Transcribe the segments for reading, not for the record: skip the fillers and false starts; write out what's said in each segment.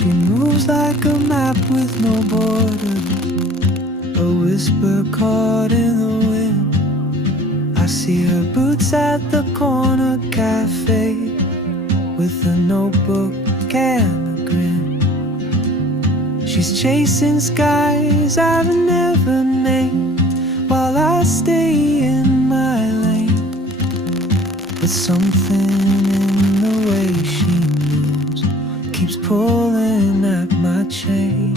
She moves like a map with no borders, a whisper caught in the wind. I see her boots at the corner cafe, with a notebook and a grin. She's chasing skies I've never named, while I stay in my lane. But something in the way she moves keeps pulling at my chain.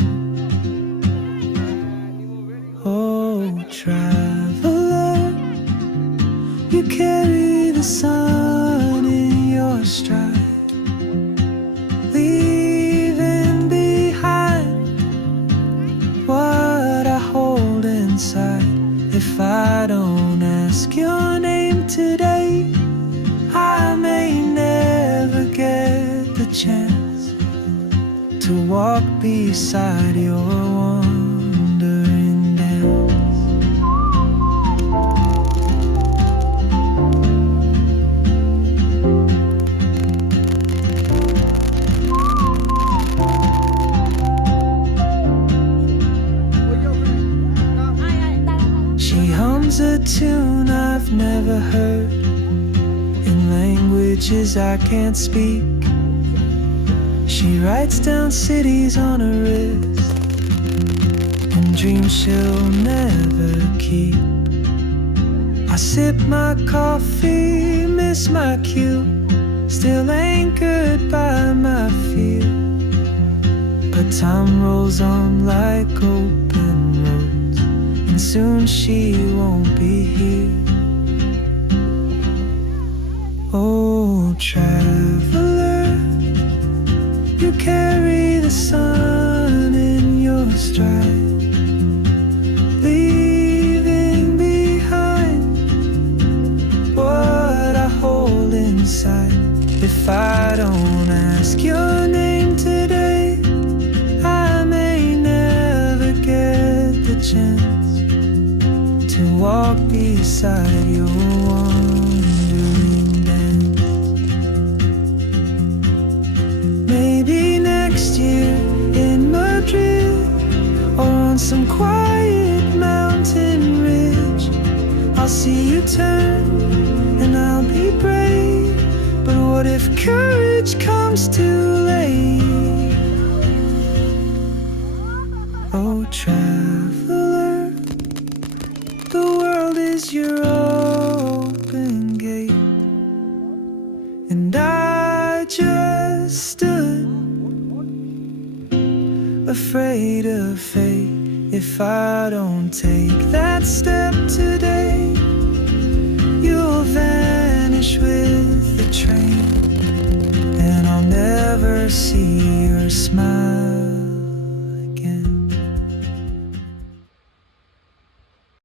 Oh, traveler, you carry the sun in your stride, leaving behind what I hold inside. If I don't ask your name today, I may never get the chance to walk beside your wandering dance. She hums a tune I've never heard, in languages I can't speak. She writes down cities on her wrist, and dreams she'll never keep. I sip my coffee, miss my cue, still anchored by my fear. But time rolls on like open roads, and soon she won't be here. Oh, traveler, you carry the sun in your stride, leaving behind what I hold inside. If I don't ask your name today, I may never get the chance to walk beside your wandering dance. Maybe next year in Madrid, or on some quiet mountain ridge, I'll see you turn and I'll be brave. But what if courage comes too late? Oh, traveler, the world is your open gate, and I just stood afraid of fate. If I don't take that step today, you'll vanish with the train.